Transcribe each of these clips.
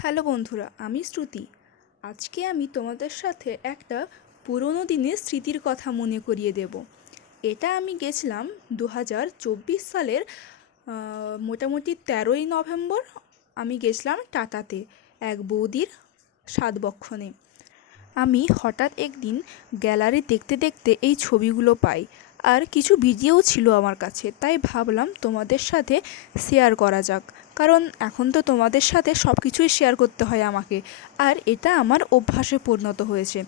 Hello বন্ধুরা, আমি শ্রুতি। আজকে আমি তোমাদের সাথে একটা পুরোনো দিনের স্মৃতির কথা মনে করিয়ে দেব। এটা আমি গেছিলাম 2024 সালের মোটামুটি 13ই নভেম্বর। আমি গেছিলাম টাটাতে এক বৌদির সাতবক্ষণে। আমি হঠাৎ একদিন গ্যালারি দেখতে দেখতে এই ছবিগুলো পাই, আর কিছু ভিডিও ছিল আমার কাছে, তাই ভাবলাম তোমাদের সাথে শেয়ার করা যাক। কারণ এখন তো তোমাদের সাথে সব কিছুই শেয়ার করতে হয় আমাকে, আর এটা আমার অভ্যাসে পরিণত হয়েছে।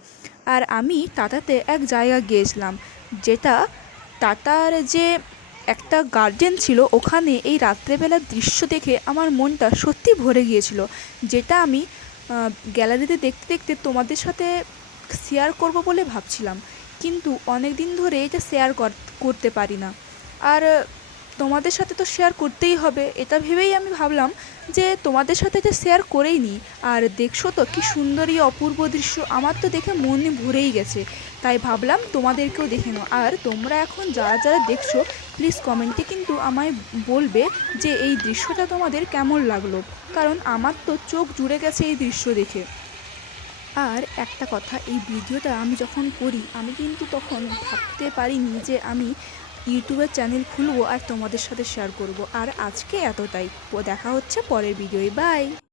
আর আমি টাটাতে এক জায়গা গিয়েছিলাম, যেটা টাটার যে একটা গার্ডেন ছিল, ওখানে এই রাত্রেবেলার দৃশ্য দেখে আমার মনটা সত্যি ভরে গিয়েছিল, যেটা আমি গ্যালারিতে দেখতে দেখতে তোমাদের সাথে শেয়ার করব বলে ভাবছিলাম, কিন্তু অনেক দিন ধরে এটা শেয়ার করতে পারি না। আর তোমাদের সাথে তো শেয়ার করতেই হবে, এটা ভেবেই আমি ভাবলাম যে তোমাদের সাথে এটা শেয়ার করেই নিই। আর দেখছো তো কি সুন্দর এই অপূর্ব দৃশ্য, আমার তো দেখে মনে ভরেই গেছে, তাই ভাবলাম তোমাদেরকেও দেখে নাও। আর তোমরা এখন যারা যারা দেখছো, প্লিজ কমেন্টে কিন্তু আমায় বলবে যে এই দৃশ্যটা তোমাদের কেমন লাগলো, কারণ আমার তো চোখ জুড়ে গেছে এই দৃশ্য দেখে। আর একটা কথা, এই ভিডিওটা আমি যখন করি, আমি কিন্তু তখন ভাবতে পারিনি যে আমি ইউটিউবের চ্যানেল খুলবো আর তোমাদের সাথে শেয়ার করব। আর আজকে এতটাই। দেখা হচ্ছে পরের ভিডিওয়। বাই।